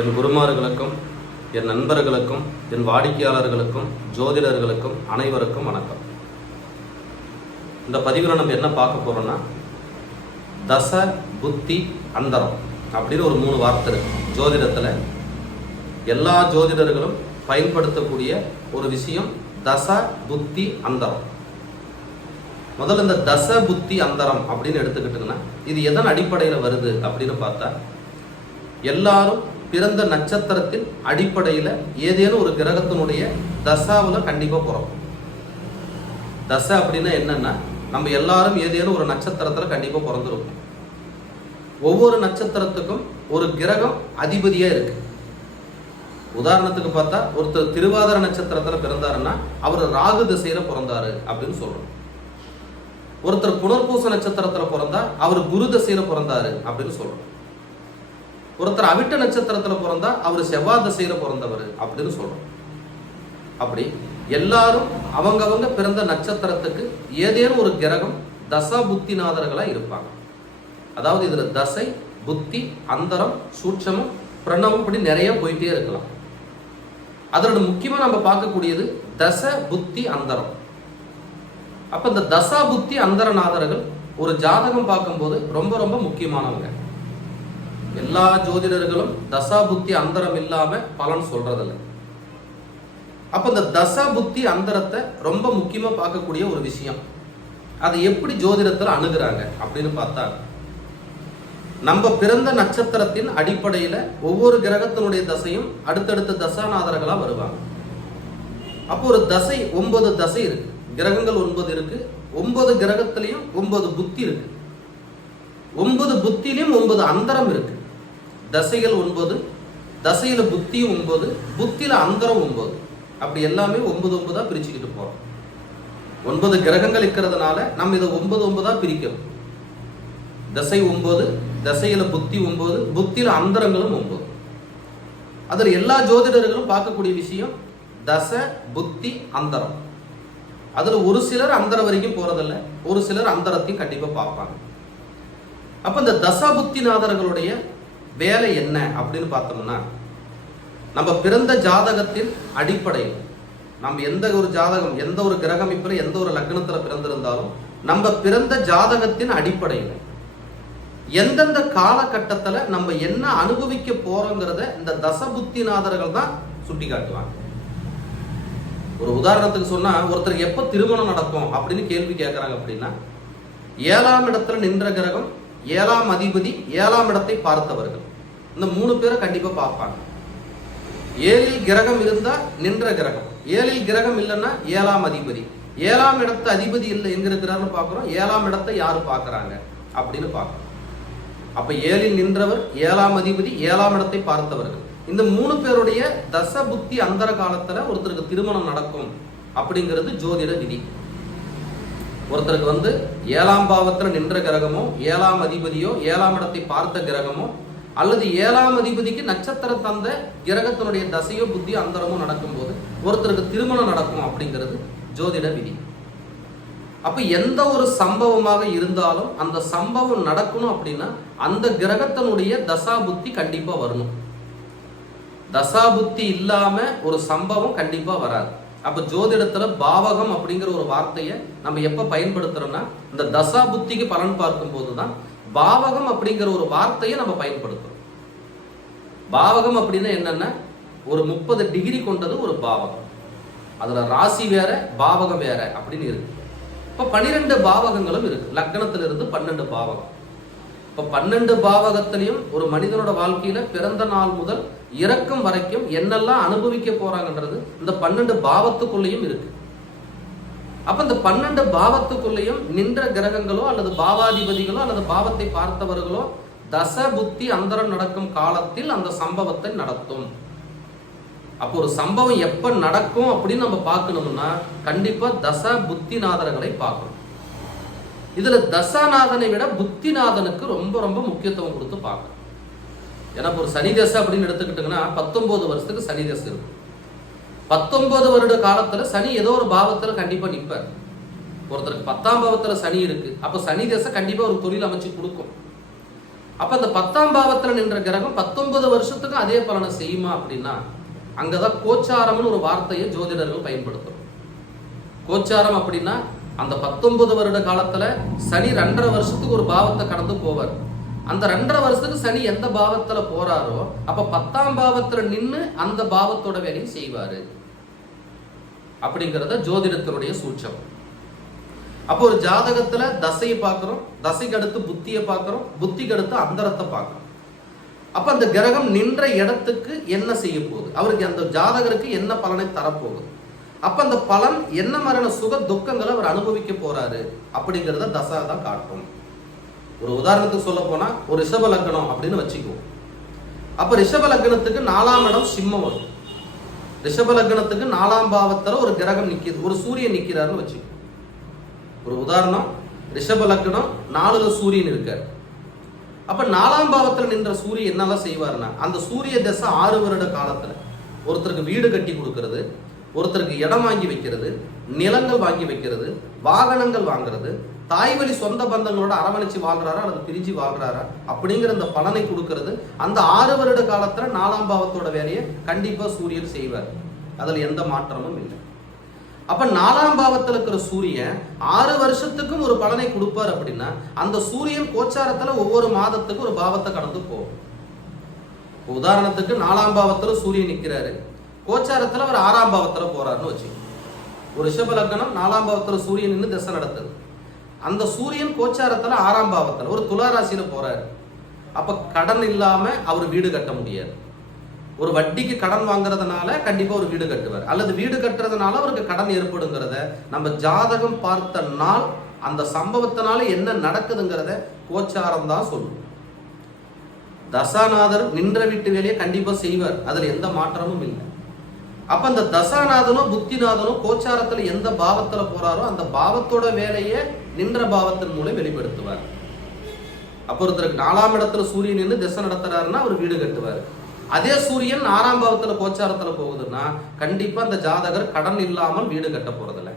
என் குருமார்களுக்கும் என் நண்பர்களுக்கும் என் வாடிக்கையாளர்களுக்கும் ஜோதிடர்களுக்கும் அனைவருக்கும் வணக்கம். இந்த பதிவில் நம்ம என்ன பார்க்க போறோம்னா, தச புத்தி அந்தரம் அப்படின்னு ஒரு 3 வார்த்தை இருக்கு. ஜோதிடத்தில் எல்லா ஜோதிடர்களும் பயன்படுத்தக்கூடிய ஒரு விஷயம் தச புத்தி அந்தரம். முதல்ல இந்த தச புத்தி அந்தரம் அப்படின்னு எடுத்துக்கிட்டீங்கன்னா, இது எதன் அடிப்படையில் வருது அப்படின்னு பார்த்தா, எல்லாரும் பிறந்த நட்சத்திரத்தின் அடிப்படையில் ஏதேனும் ஒரு கிரகத்தினுடைய தசாவில் கண்டிப்பாக பிறக்கும். தசை அப்படின்னா என்னன்னா, நம்ம எல்லாரும் ஏதேனும் ஒரு நட்சத்திரத்தில் கண்டிப்பாக பிறந்திருக்கும். ஒவ்வொரு நட்சத்திரத்துக்கும் ஒரு கிரகம் அதிபதியாக இருக்கு. உதாரணத்துக்கு பார்த்தா, ஒருத்தர் திருவாதிரை நட்சத்திரத்தில் பிறந்தாருன்னா அவர் ராகு திசையில பிறந்தாரு அப்படின்னு சொல்றோம். ஒருத்தர் புனர்பூச நட்சத்திரத்தில் பிறந்தா அவர் குரு திசையில பிறந்தாரு அப்படின்னு சொல்றோம். ஒருத்தர் அவிட்ட நட்சத்திரத்தில் பிறந்தா அவர் செவ்வாய் திசையில பிறந்தவர் அப்படின்னு சொல்றோம். அப்படி எல்லாரும் அவங்கவங்க பிறந்த நட்சத்திரத்துக்கு ஏதேனும் ஒரு கிரகம் தசா புத்திநாதர்களா இருப்பாங்க. அதாவது இதுல தசை, புத்தி, அந்தரம், சூட்சமம், பிரணவம் இப்படி நிறைய போயிட்டே இருக்கலாம். அதோட முக்கியமா நம்ம பார்க்கக்கூடியது தச புத்தி அந்தரம். அப்ப இந்த தசா புத்தி அந்தரநாதர்கள் ஒரு ஜாதகம் பார்க்கும்போது ரொம்ப ரொம்ப முக்கியமானவங்க. எல்லா ஜோதிடர்களும் தசா புத்தி அந்தரம் இல்லாம பலன் சொல்றதில்ல. அப்ப இந்த தசா புத்தி அந்தரத்தை ரொம்ப முக்கியமா பார்க்கக்கூடிய ஒரு விஷயம், அதை எப்படி ஜோதிடத்தில் அணுகுறாங்க அப்படின்னு பார்த்தா, நம்ம பிறந்த நட்சத்திரத்தின் அடிப்படையில ஒவ்வொரு கிரகத்தினுடைய தசையும் அடுத்தடுத்த தசாநாதர்களா வருவாங்க. அப்போ ஒரு தசை 9 தசை இருக்கு, கிரகங்கள் 9 இருக்கு. 9 கிரகத்திலையும் 9 புத்தி இருக்கு. 9 புத்திலையும் 9 அந்தரம் இருக்கு. தசைகள் 9, தசையில புத்தியும் 9, புத்தியில அந்தரம் 9. அப்படி எல்லாமே 9 பிரிச்சுக்கிட்டு போறோம். 9 கிரகங்கள் இருக்கிறதுனால நம்ம இதை 9 பிரிக்கிறோம். தசை 9, தசையில புத்தி 9, புத்தியில அந்தரங்களும் 9. அதுல எல்லா ஜோதிடர்களும் பார்க்கக்கூடிய விஷயம் தச புத்தி அந்தரம். அதுல ஒரு சிலர் அந்தரம் வரைக்கும் போறதில்ல, ஒரு சிலர் அந்தரத்தையும் கண்டிப்பா பார்ப்பாங்க. அப்ப இந்த தசா புத்திநாதர்களுடைய வேலை என்ன அப்படின்னு பார்த்தோம்னா, நம்ம பிறந்த ஜாதகத்தின் அடிப்படையில் நம்ம எந்த ஒரு ஜாதகம், எந்த ஒரு கிரகமைப்பில், எந்த ஒரு லக்னத்தில் பிறந்திருந்தாலும் நம்ம பிறந்த ஜாதகத்தின் அடிப்படையில் எந்தெந்த காலகட்டத்தில் நம்ம என்ன அனுபவிக்க போறோங்கிறத இந்த தசபுத்திநாதர்கள் தான் சுட்டி காட்டுவாங்க. ஒரு உதாரணத்துக்கு சொன்னா, ஒருத்தருக்கு எப்போ திருமணம் நடக்கும் அப்படின்னு கேள்வி கேட்கறாங்க அப்படின்னா, 7ஆம் இடத்துல நின்ற கிரகம், 7ஆம் அதிபதி, 7ஆம் இடத்தை பார்த்தவர்கள், இந்த 3 பேரை கண்டிப்பா பார்ப்பாங்க. 7இல் கிரகம் இருந்தா நின்ற கிரகம், 7இல் கிரகம் இல்லைன்னா 7ஆம் அதிபதி, 7ஆம் இடத்து அதிபதி இல்லை எங்க இருக்கிறாருன்னு பார்க்கிறோம், 7ஆம் இடத்தை யாரு பார்க்கறாங்க அப்படின்னு பார்க்கிறோம். அப்ப 7இல் நின்றவர், 7ஆம் அதிபதி, 7ஆம் இடத்தை பார்த்தவர்கள், இந்த 3 பேருடைய தச புத்தி அந்தர காலத்துல ஒருத்தருக்கு திருமணம் நடக்கும் அப்படிங்கிறது ஜோதிட விதி. ஒருத்தருக்கு 7ஆம் பாவத்துல நின்ற கிரகமோ, 7ஆம் அதிபதியோ, 7ஆம் இடத்தை பார்த்த கிரகமோ, அல்லது 7ஆம் அதிபதிக்கு நட்சத்திர தந்த கிரகத்தினுடைய தசையோ புத்தி அந்தரமோ நடக்கும் போது ஒருத்தருக்கு திருமணம் நடக்கும் அப்படிங்கிறது ஜோதிட விதி. அப்ப எந்த ஒரு சம்பவமாக இருந்தாலும் அந்த சம்பவம் நடக்கணும் அப்படின்னா அந்த கிரகத்தினுடைய தசா புத்தி கண்டிப்பா வரணும். தசா புத்தி இல்லாம ஒரு சம்பவம் கண்டிப்பா வராது. அப்ப ஜோதிடத்துல பாவகம் அப்படிங்கிற ஒரு வார்த்தையை நம்ம எப்ப பயன்படுத்துறோம்னா, இந்த தசா புத்திக்கு பலன் பார்க்கும் போதுதான் பாவகம் அப்படிங்கிற ஒரு வார்த்தையை நம்ம பயன்படுத்துறோம். பாவகம் அப்படின்னா என்னன்னா, ஒரு 30 டிகிரி கொண்டது ஒரு பாவகம். அதுல ராசி வேற, பாவகம் வேற அப்படின்னு இருக்கு. இப்ப 12 பாவகங்களும் இருக்கு. லக்னத்திலிருந்து 12 பாவகம். இப்ப 12 பாவகத்திலையும் ஒரு மனிதனோட வாழ்க்கையில பிறந்த நாள் முதல் இறக்கும் வரைக்கும் என்னெல்லாம் அனுபவிக்க போறாங்கன்றது இந்த 12 பாவத்துக்குள்ளேயும் இருக்கு. அப்ப இந்த 12 பாவத்துக்குள்ளேயும் நின்ற கிரகங்களோ அல்லது பாவாதிபதிகளோ அல்லது பாவத்தை பார்த்தவர்களோ தச புத்தி அந்தரம் நடக்கும் காலத்தில் அந்த சம்பவத்தை நடத்தும். அப்போ ஒரு சம்பவம் எப்ப நடக்கும் அப்படின்னு நம்ம பார்க்கணும்னா கண்டிப்பா தச புத்திநாதர்களை பார்க்கணும். இதுல தசாநாதனை விட புத்திநாதனுக்கு ரொம்ப ரொம்ப முக்கியத்துவம் கொடுத்து பார்க்கணும். ஏன்னா ஒரு சனி தசை அப்படின்னு எடுத்துக்கிட்டீங்கன்னா 19 வருஷத்துக்கு சனி தசை இருக்கும். 19 வருட காலத்துல சனி ஏதோ ஒரு பாவத்துல கண்டிப்பா நிற்பார். ஒருத்தருக்கு 10ஆம் பாவத்துல சனி இருக்கு, அப்ப சனி தசை கண்டிப்பா ஒரு தொழில் அமைச்சு கொடுக்கும். அப்ப அந்த 10ஆம் பாவத்துல நின்ற கிரகம் 19 வருஷத்துக்கு அதே பலனை செய்யுமா அப்படின்னா, அங்கதான் கோச்சாரம்னு ஒரு வார்த்தையை ஜோதிடர்கள் பயன்படுத்தும். கோச்சாரம் அப்படின்னா அந்த 19 வருட காலத்துல சனி 2.5 வருஷத்துக்கு ஒரு பாவத்தை கடந்து போவார். அந்த 2.5 வருஷத்துக்கு சனி எந்த பாவத்துல போறாரோ அப்ப 10ஆம் பாவத்துல நின்று அந்த பாவத்தோட வேலையும் செய்வாரு அப்படிங்கிறத ஜோதிடத்தினுடைய சூட்சம். அப்போ ஒரு ஜாதகத்துல தசையை பார்க்கிறோம், தசைக்கு அடுத்து புத்தியை பார்க்கிறோம், புத்திக்கு அடுத்து அந்தரத்தை பார்க்கிறோம். அப்ப அந்த கிரகம் நின்ற இடத்துக்கு என்ன செய்ய போகுது, அவருக்கு அந்த ஜாதகருக்கு என்ன பலனை தரப்போகுது, அப்ப அந்த பலன் என்ன மாதிரியான சுக துக்கங்களை அவர் அனுபவிக்க போறாரு அப்படிங்கிறத தசா தான் காட்டும். ஒரு உதாரணத்துக்கு சொல்ல போனா ஒரு ரிஷப லக்னம் அப்படின்னு வச்சுக்குவோம். அப்ப ரிஷப லக்னத்துக்கு 4ஆம் இடம் சிம்மம் வரும். ரிஷப லக்னத்துக்கு 4ஆம் பாவத்துல ஒரு கிரகம் நிக்குது, ஒரு சூரியன் நிக்கிறாருன்னு வச்சுக்குவோம். ஒரு உதாரணம், ரிஷப லக்னம் 4ல சூரியன் இருக்காரு. அப்ப 4ஆம் பாவத்துல நின்ற சூரியன் என்னெல்லாம் செய்வார்னா, அந்த சூரிய தசை 6 வருட காலத்துல ஒருத்தருக்கு வீடு கட்டி கொடுக்கறது, ஒருத்தருக்கு இடம் வாங்கி வைக்கிறது, நிலங்கள் வாங்கி வைக்கிறது, வாகனங்கள் வாங்குறது, தாய்வழி சொந்த பந்தங்களோட அரவணைச்சு வாழ்றாரா அல்லது பிரிஞ்சு வாழ்றாரா அப்படிங்கிற அந்த பலனை கொடுக்கறது, அந்த 6 வருட காலத்துல 4ஆம் பாவத்தோட வேலையை கண்டிப்பா சூரியன் செய்வார். அதுல எந்த மாற்றமும் இல்லை. அப்ப 4ஆம் பாவத்துல இருக்கிற சூரியன் 6 வருஷத்துக்கும் ஒரு பலனை கொடுப்பார் அப்படின்னா, அந்த சூரியன் கோச்சாரத்துல ஒவ்வொரு மாதத்துக்கு ஒரு பாவத்தை கடந்து போகும். உதாரணத்துக்கு 4ஆம் பாவத்துல சூரியன் நிக்கிறாரு, கோச்சாரத்துல அவர் 6ஆம் பாவத்துல போறாருன்னு வச்சு, ஒரு ரிஷப லக்னம் 4ஆம் பாவத்துல சூரியன் நின்று திசை நடத்துது. அந்த சூரியன் கோச்சாரத்துல 6ஆம் பாவத்துல ஒரு துலா ராசியில போறாரு. அப்ப கடன் இல்லாம அவர் வீடு கட்ட முடியாது. ஒரு வட்டிக்கு கடன் வாங்குறதுனால கண்டிப்பா ஒரு வீடு கட்டுவார், அல்லது வீடு கட்டுறதுனால அவருக்கு கடன் ஏற்படுங்கிறத நம்ம ஜாதகம் பார்த்த நாள் அந்த சம்பவத்தினால என்ன நடக்குதுங்கிறத கோச்சாரம் தான் சொல்லும். தசாநாதர் நின்ற வீட்டு வேலையை கண்டிப்பா செய்வார், அதுல எந்த மாற்றமும் இல்லை. அப்ப அந்த தசாநாதனோ புத்திநாதனோ கோச்சாரத்துல எந்த பாவத்துல போறாரோ அந்த பாவத்தோட வேலையை நின்ற பாவத்தின் மூலம் வெளிப்படுத்துவார். அப்ப ஒருத்தருக்கு 4ஆம் இடத்துல சூரியன் நின்று திசை நடத்துறாருன்னா அவர் வீடு கட்டுவார். அதே சூரியன் 6ஆம் பாவத்துல கோச்சாரத்துல போகுதுன்னா கண்டிப்பா அந்த ஜாதகர் கடன் இல்லாமல் வீடு கட்ட போறதில்லை,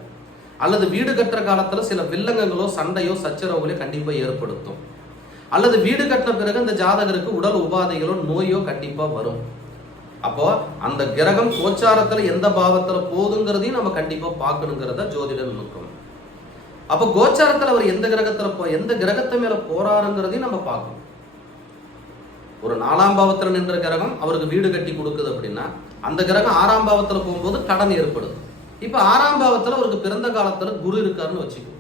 அல்லது வீடு கட்டுற காலத்துல சில வில்லங்கங்களோ சண்டையோ சச்சரவுகளோ கண்டிப்பா ஏற்படுத்தும், அல்லது வீடு கட்டின பிறகு அந்த ஜாதகருக்கு உடல் உபாதைகளோ நோயோ கண்டிப்பா வரும். அப்போ அந்த கிரகம் கோச்சாரத்துல எந்த பாவத்துல போகுதுங்கிறதையும் நம்ம கண்டிப்பா பார்க்கணுங்கிறத ஜோதிட நுணுக்கம். அப்ப கோச்சாரத்துல அவர் எந்த கிரகத்துல எந்த கிரகத்தை மேல போறாருங்கிறதையும் நம்ம பார்க்கணும். ஒரு 4ஆம் பாவத்துல நின்ற கிரகம் அவருக்கு வீடு கட்டி கொடுக்குது அப்படின்னா, அந்த கிரகம் 6ஆம் பாவத்துல போகும்போது கடன் ஏற்படுது. இப்ப 6ஆம் பாவத்துல அவருக்கு பிறந்த காலத்துல குரு இருக்காருன்னு வச்சுக்கோ.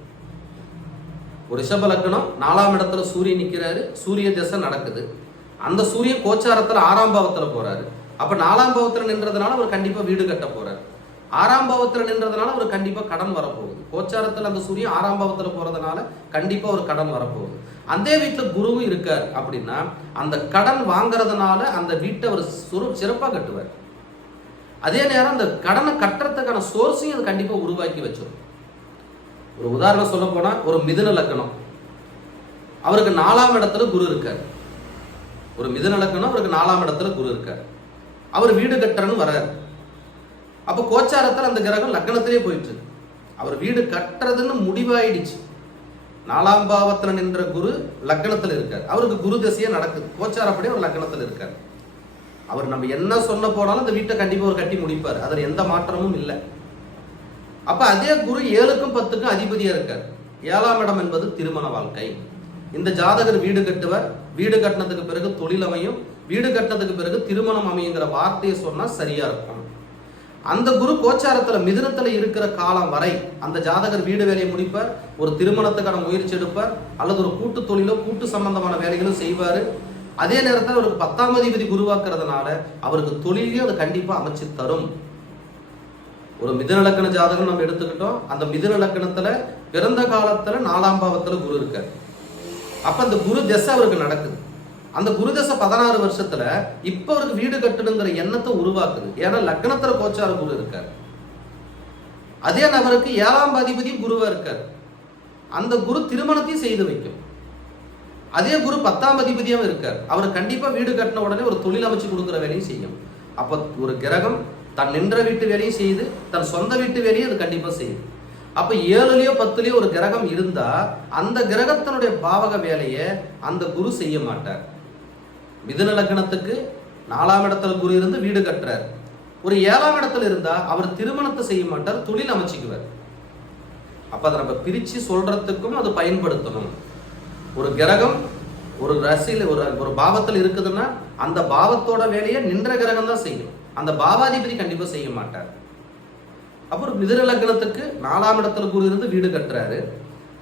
ஒரு ரிஷப லக்னம் 4ஆம் இடத்துல சூரியன் நிக்கிறாரு, சூரிய திசை நடக்குது. அந்த சூரியன் கோச்சாரத்துல 6ஆம் பாவத்துல போறாரு. அப்ப 4ஆம் பாவத்துல நின்றதுனால அவர் கண்டிப்பா வீடு கட்ட போறாரு. 6ஆம் பாவத்துல நின்றதுனால அவர் கண்டிப்பா கடன் வரப்போகுது. கோச்சாரத்துல அந்த சூரியன் 6ஆம் பாவத்துல போறதுனால கண்டிப்பா ஒரு கடன் வரப்போகுது. அதே வீட்டுல குருவும் இருக்கார் அப்படின்னா அந்த கடன் வாங்குறதுனால அந்த வீட்டை அவர் சிறப்பா கட்டுவார். அதே நேரம் அந்த கடனை கட்டுறதுக்கான சோர்ஸையும் அது கண்டிப்பா உருவாக்கி வச்சிடும். ஒரு உதாரணம் சொல்ல போனா, ஒரு மிதுன லக்னம் அவருக்கு 4ஆம் இடத்துல குரு இருக்கார். ஒரு மிதுன லக்னம் அவருக்கு 4ஆம் இடத்துல குரு இருக்கார். அவர் வீடு கட்டுறன்னு வர்றாரு. அப்ப கோச்சாரத்தில் அந்த கிரகம் லக்னத்திலே போயிட்டு அவர் வீடு கட்டுறதுன்னு முடிவாயிடுச்சு. 4ஆம் பாவத்துல நின்ற குரு லக்னத்துல இருக்கார், அவருக்கு குரு திசையே நடக்குது. கோச்சாரப்படி அவர் லக்னத்துல இருக்கார். அவர் நம்ம என்ன சொன்ன போனாலும் அந்த வீட்டை கண்டிப்பா அவர் கட்டி முடிப்பார், அதுல எந்த மாற்றமும் இல்லை. அப்ப அதே குரு 7க்கும் 10க்கும் அதிபதியா இருக்கார். 7ஆம் இடம் என்பது திருமண வாழ்க்கை. இந்த ஜாதகர் வீடு கட்டுவார், வீடு கட்டினதுக்கு பிறகு தொழில் அமையும், வீடு கட்டினதுக்கு பிறகு திருமணம் அமையுங்கிற வார்த்தையை சொன்னா சரியா இருக்கும். அந்த குரு கோச்சாரத்துல மிதுனத்துல இருக்கிற காலம் வரை அந்த ஜாதகர் வீடு வேலையை முடிப்பார், ஒரு திருமணத்துக்கான முயற்சி எடுப்பார், அல்லது ஒரு கூட்டு தொழிலோ கூட்டு சம்பந்தமான வேலைகளும் செய்வாரு. அதே நேரத்தில் அவருக்கு 10ஆம் அதிபதி குருவாக்குறதுனால அவருக்கு தொழிலையும் அது கண்டிப்பா அமைச்சு தரும். ஒரு மிதுன லக்ன ஜாதகம் நம்ம எடுத்துக்கிட்டோம், அந்த மிதுன லக்னத்துல பிறந்த காலத்துல 4ஆம் பாவத்துல குரு இருக்கார். அப்ப அந்த குரு திசை அவருக்கு நடக்குது. அந்த குரு தசை 16 வருஷத்துல இப்ப அவருக்கு வீடு கட்டணுங்கிற எண்ணத்தை உருவாக்குது. ஏன்னா லக்னத்துல கோச்சார குரு இருக்கார். அதே நபருக்கு 7ஆம் அதிபதியும் குருவா இருக்கார். அந்த குரு திருமணத்தையும் செய்து வைக்கும். அதே குரு 10ஆம் அதிபதியாவும் இருக்கார். அவர் கண்டிப்பா வீடு கட்டின உடனே ஒரு தொழில் அமைச்சு கொடுக்குற வேலையும் செய்யும். அப்ப ஒரு கிரகம் தன் நின்ற வீட்டு வேலையும் செய்து தன் சொந்த வீட்டு வேலையும் அது கண்டிப்பா செய்யும். அப்ப 7லயோ 10லயோ ஒரு கிரகம் இருந்தா அந்த கிரகத்தினுடைய பாவக வேலையை அந்த குரு செய்ய மாட்டார். மிதுன லக்னத்துக்கு 4ஆம் இடத்துல குரு இருந்து வீடு கட்டுறார். ஒரு 7ஆம் இடத்துல இருந்தா அவர் திருமணத்தை செய்ய மாட்டார், தொழில் அமைச்சுக்குவார். அப்ப அதை நம்ம பிரிச்சு சொல்றதுக்கும் அது பயன்படுத்தணும். ஒரு கிரகம் ஒரு ராசியில ஒரு பாவத்தில் இருக்குதுன்னா அந்த பாவத்தோட வேலையை நின்ற கிரகம் தான் செய்யும், அந்த பாவாதிபதி கண்டிப்பா செய்ய மாட்டார். அப்புறம் மிதுன லக்னத்துக்கு 4ஆம் இடத்துல குரு இருந்து வீடு கட்டுறாரு.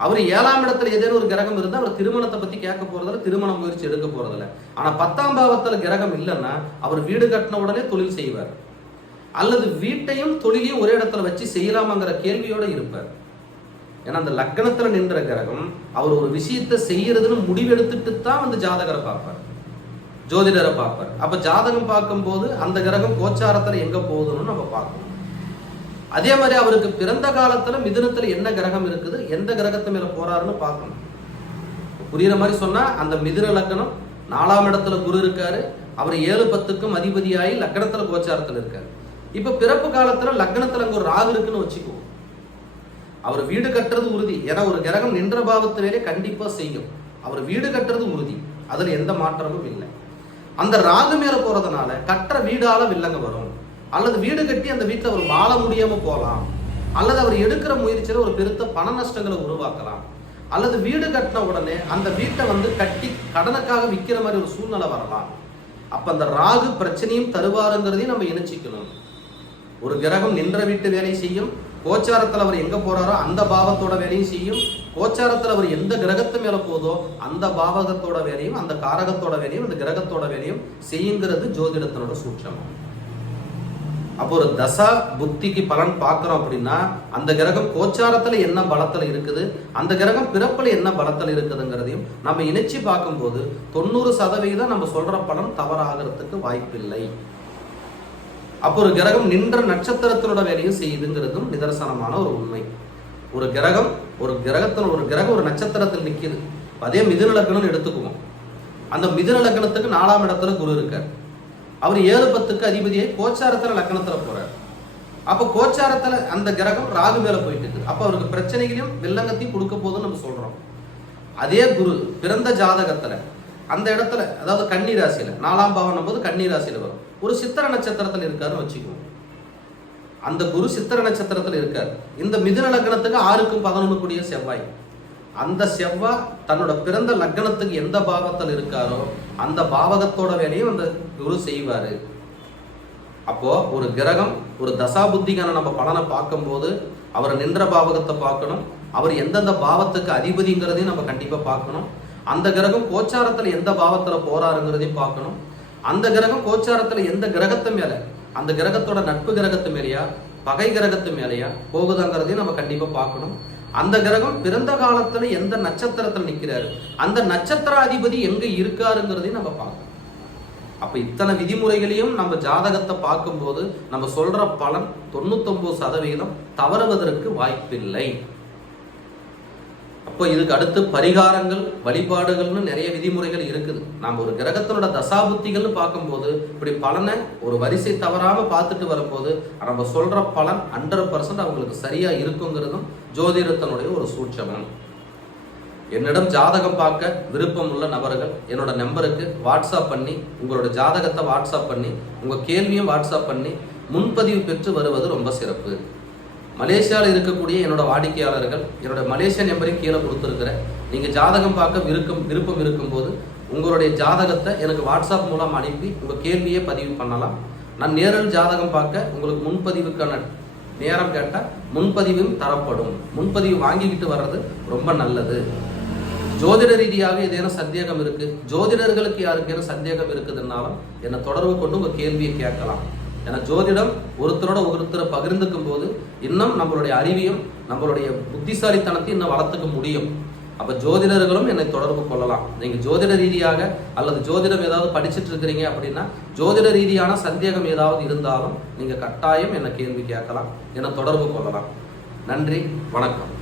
அவர் 7ஆம் இடத்துல ஏதேனும் ஒரு கிரகம் இருந்தால் அவர் திருமணத்தை பத்தி கேட்க போறதில்ல, திருமண முயற்சி எடுக்க போறதில்ல. ஆனா 10ஆம் பாவத்துல கிரகம் இல்லைன்னா அவர் வீடு கட்டின உடனே தொழில் செய்வார், அல்லது வீட்டையும் தொழிலையும் ஒரே இடத்துல வச்சு செய்யலாமாங்கிற கேள்வியோட இருப்பார். ஏன்னா அந்த லக்னத்துல நின்ற கிரகம் அவர் ஒரு விஷயத்தை செய்யறதுன்னு முடிவெடுத்துட்டு தான் வந்து ஜாதகரை பார்ப்பார், ஜோதிடரை பார்ப்பார். அப்ப ஜாதகம் பார்க்கும்போது அந்த கிரகம் கோச்சாரத்துல எங்க போகுதுன்னு நம்ம பார்க்கணும். அதே மாதிரி அவருக்கு பிறந்த காலத்துல மிதுனத்துல என்ன கிரகம் இருக்குது, எந்த கிரகத்து மேல போறாருன்னு பார்க்கணும். புரியுற மாதிரி சொன்னா அந்த மிதுன லக்னம் 4ஆம் இடத்துல குரு இருக்காரு, அவர் 7-10க்கும் அதிபதியாகி லக்னத்துல கோச்சாரத்துல இருக்காரு. இப்ப பிறப்பு காலத்துல லக்னத்துல அங்க ஒரு ராகு இருக்குன்னு வச்சுக்குவோம். அவர் வீடு கட்டுறது உறுதி, ஏன்னா ஒரு கிரகம் நின்ற பாவத்து வேலையை கண்டிப்பா செய்யும். அவர் வீடு கட்டுறது உறுதி, அதுல எந்த மாற்றமும் இல்லை. அந்த ராகு மேல போறதுனால கட்டுற வீடால வில்லங்க வரும், அல்லது வீடு கட்டி அந்த வீட்டில் அவர் வாழ முடியாம போகலாம், அல்லது அவர் எடுக்கிற முயற்சியில ஒரு பெருத்த பண நஷ்டங்களை உருவாக்கலாம், அல்லது வீடு கட்டின உடனே அந்த வீட்டை வந்து கட்டி கடனுக்காக விற்கிற மாதிரி ஒரு சூழ்நிலை வரலாம். அப்ப அந்த ராகு பிரச்சனையும் தருவாருங்கிறதையும் நம்ம இணைச்சிக்கணும். ஒரு கிரகம் நின்ற வீட்டு வேலை செய்யும், கோச்சாரத்தில் அவர் எங்க போறாரோ அந்த பாவத்தோட வேலையும் செய்யும், கோச்சாரத்தில் அவர் எந்த கிரகத்து மேல போதோ அந்த பாவகத்தோட வேலையும் அந்த காரகத்தோட வேலையும் அந்த கிரகத்தோட வேலையும் செய்யுங்கிறது ஜோதிடத்தினோட சூட்சமம். அப்போ ஒரு தசா புத்திக்கு பலன் பார்க்கிறோம் அப்படின்னா அந்த கிரகம் கோச்சாரத்துல என்ன பலத்துல இருக்குது, அந்த கிரகம் பிறப்புல என்ன பலத்துல இருக்குதுங்கிறதையும் நம்ம இணைச்சி பார்க்கும்போது 90% நம்ம சொல்ற பலன் தவறாகிறதுக்கு வாய்ப்பில்லை. அப்போ ஒரு கிரகம் நின்ற நட்சத்திரத்தினோட வேலையும் செய்யுதுங்கிறதும் நிதர்சனமான ஒரு உண்மை. ஒரு கிரகம் ஒரு நட்சத்திரத்தில் நிற்கிது. அதே மிதுன லக்னம்னு எடுத்துக்குவோம். அந்த மிதுன லக்னத்துக்கு 4ஆம் இடத்துல குரு இருக்கார். அவர் 7-10க்கு அதிபதியை கோச்சாரத்துல லக்னத்துல போறார். அப்ப கோச்சாரத்துல அந்த கிரகம் ராகு மேல போயிட்டு இருக்கு. அப்ப அவருக்கு பிரச்சனைகளையும் வில்லங்கத்தையும் கொடுக்க போதுன்னு நம்ம சொல்றோம். அதே குரு பிறந்த ஜாதகத்துல அந்த இடத்துல, அதாவது கன்னி ராசியில 4ஆம் பாவம் போது கன்னி ராசியில வரும், ஒரு சித்திர நட்சத்திரத்தில் இருக்காருன்னு வச்சுக்குவோம். அந்த குரு சித்திர நட்சத்திரத்தில் இருக்காரு. இந்த மிதுன லக்னத்துக்கு 6க்கும் 11 கூடிய செவ்வாய், அந்த செவ்வாய் தன்னோட பிறந்த லக்னத்துக்கு எந்த பாவத்தில் இருக்காரோ அந்த பாவகத்தோட வேலையும் அந்த குரு செய்வாரு. அப்போ ஒரு கிரகம் ஒரு தசாபுத்திக்கான நம்ம பலனை பார்க்கும்போது அவர் நின்ற பாவகத்தை பார்க்கணும், அவர் எந்தெந்த பாவத்துக்கு அதிபதிங்கிறதையும் நம்ம கண்டிப்பா பார்க்கணும். அந்த கிரகம் கோச்சாரத்துல எந்த பாவத்துல போறாருங்கிறதையும் பார்க்கணும். அந்த கிரகம் கோச்சாரத்துல எந்த கிரகத்து மேல, அந்த கிரகத்தோட நட்பு கிரகத்து மேலையா பகை கிரகத்து மேலையா போகுதாங்கிறதையும் நம்ம கண்டிப்பா பார்க்கணும். அந்த கிரகம் பிறந்த காலத்துல எந்த நட்சத்திரத்துல நிக்கிறாரு, அந்த நட்சத்திர அதிபதி எங்க இருக்காருங்கிறதையும் நம்ம பார்க்கணும். அப்ப இத்தனை விதிமுறைகளையும் நம்ம ஜாதகத்தை பார்க்கும்போது நம்ம சொல்ற பலன் 99% தவறுவதற்கு வாய்ப்பில்லை. அப்போ இதுக்கு அடுத்து பரிகாரங்கள் வழிபாடுகள்னு நிறைய விதிமுறைகள் இருக்குது. நம்ம ஒரு கிரகத்தினோட தசாபுத்திகள்னு பார்க்கும்போது இப்படி பலனை ஒரு வரிசை தவறாம பார்த்துட்டு வரும்போது நம்ம சொல்ற பலன் 100% அவங்களுக்கு சரியா இருக்குங்கிறதும் ஜோதிடத்தினுடைய ஒரு சூட்சமம். என்னிடம் ஜாதகம் பார்க்க விருப்பம் உள்ள நபர்கள் என்னோட நம்பருக்கு வாட்ஸ்அப் பண்ணி உங்களோட ஜாதகத்தை வாட்ஸ்அப் பண்ணி உங்க கேள்வியும் வாட்ஸ்அப் பண்ணி முன்பதிவு பெற்று வருவது ரொம்ப சிறப்பு. மலேசியாவில் இருக்கக்கூடிய என்னோட வாடிக்கையாளர்கள் என்னோட மலேசியா நம்பரையும் கீழே கொடுத்துருக்கிறேன். நீங்கள் ஜாதகம் பார்க்க விருப்பம் இருக்கும்போது உங்களுடைய ஜாதகத்தை எனக்கு வாட்ஸ்அப் மூலம் அனுப்பி உங்கள் கேள்வியே பதிவு பண்ணலாம். நான் நேரில் ஜாதகம் பார்க்க உங்களுக்கு முன்பதிவுக்கான நேரம் கேட்டால் முன்பதிவும் தரப்படும். முன்பதிவு வாங்கிக்கிட்டு வர்றது ரொம்ப நல்லது. ஜோதிட ரீதியாக ஏதேனும் சந்தேகம் இருக்கு, ஜோதிடர்களுக்கு யாருக்கேனும் சந்தேகம் இருக்குதுன்னாலும் என்னை தொடர்பு கொண்டு உங்கள் கேள்வியை கேட்கலாம். ஏன்னா ஜோதிடம் ஒருத்தரை பகிர்ந்துக்கும் போது இன்னும் நம்மளுடைய அறிவையும் நம்மளுடைய புத்திசாலித்தனத்தையும் இன்னும் வளர்த்துக்க முடியும். அப்ப ஜோதிடர்களும் என்னை தொடர்பு கொள்ளலாம். நீங்க ஜோதிட ரீதியாக அல்லது ஜோதிடம் ஏதாவது படிச்சுட்டு இருக்கிறீங்க அப்படின்னா ஜோதிட ரீதியான சந்தேகம் ஏதாவது இருந்தாலும் நீங்க கட்டாயம் என்னை கேள்வி கேட்கலாம், என்னை தொடர்பு கொள்ளலாம். நன்றி, வணக்கம்.